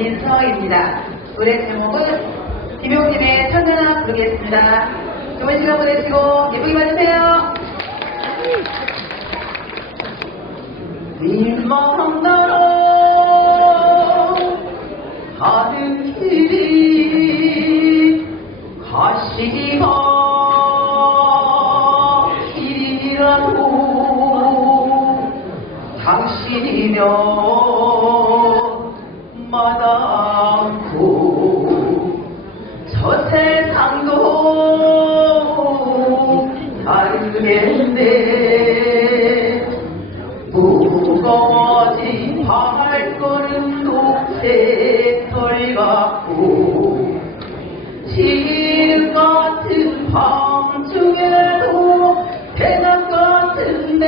김민서입니다. 노래 제목은 김용님의 천년아 부르겠습니다. 좋은 시간 보내시고 예쁘게 봐주세요. 네 만나러 가는 길이 가시기가 길이라도 당신이면 마다않고 저 세상도 다르겠네. 무거워진 발걸음도 새털 같고 지금 같은 밤중에도 대낮 같은데